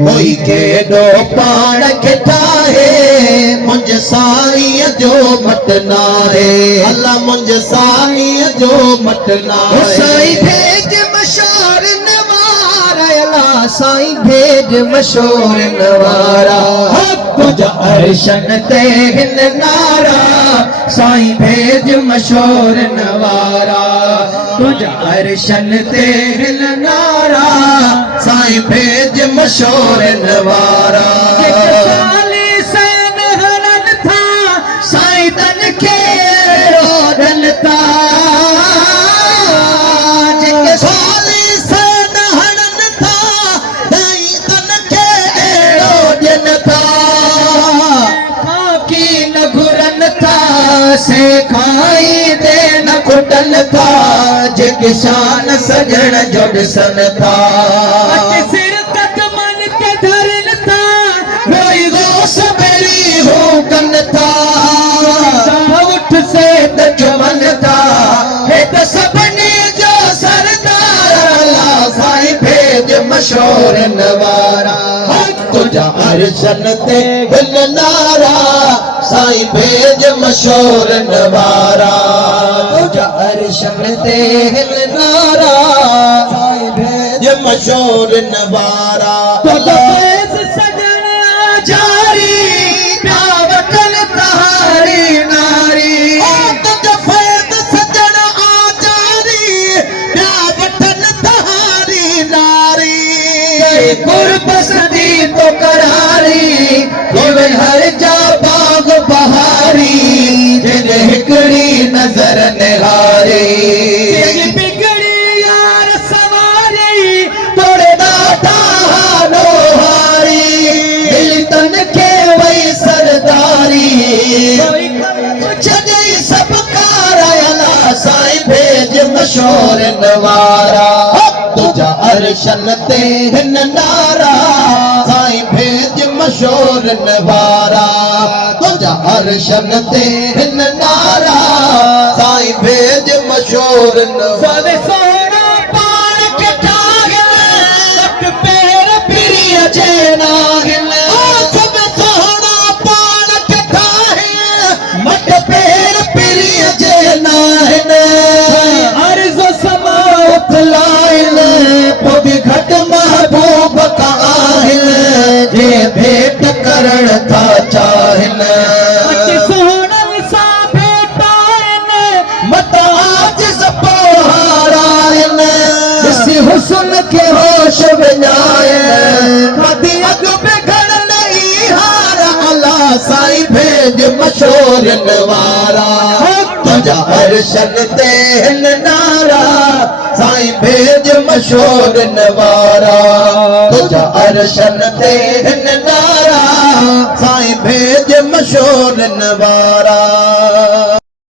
कोई केडो पाण खे ठाहे मुंहिंजे साईं जो मटना है अल्लाह मुंहिंजे साईं जो मटना है साईं भेज मशहूर नवारा अल्लाह साईं भेज मशहूर नवारा तुझा अर्शन ते हिन नारा साईं भेज मशहूर नवारा तुझा अर्शन ते हिन नारा साईं भेज मशहूर नवारा साईं तन खे रोडन था जेके साली सन हणन था साईं तन खे रोडन था खाकी न घुरन था से खाई दे न कुटन था जेके शान सजण जो ॾिसन था सिर कदमन ते धरन था रोई गोस मेरी हो कन था से दुश्मन था हे तो सबने जो सरदार अल्लाह साईं भेज मशहूर नवारा तुझा अर्शन ते हिन नारा साईं भेज मशहूर नवारा तुझा अर्शन ते हिन नारा साईं भेज मशहूर नवारा तुझा फैज़ सजन जारी प्यावतन तहारी नारी कुर्ब सदी तो करारी होवे हर जा बाग बहारी जिन हिकड़ी नजर निहारी बिगड़ी यार सवारी तोड़े दाता हालो हारी दिल तन के वही सरदारी छॾे सब कारायला साईं भेज मशहूर नवारा तुझा अर्शन ते हिन नारा साईं भेज मशहूर नवारा तुझा अर्शन ते हिन नारा साईं भेज मशहूर नवारा सोना पाण खे ठाहे पेर पिरीअ जे नाहिन सब सोना पाण खे ठाहे मट पेर पिरीअ जे नाहिन अर्ज़ समा उथलाइन पोइ घट महबूब का आहिन जे भेट करण था चाहिन सोहणन सां भेटाइन मत आजिज़ पोहाराइन ॾिसी हुस्न खे होश विञाइन मदी अॻ बिगड़न ई हार अल्लाह साईं भेज मशहूर नवारा तुझा अर्शन ते हिन नारा साईं भेज मशहूर नवारा तुझा अर्शन ते हिन नारा साईं भेज मशहूर नवारा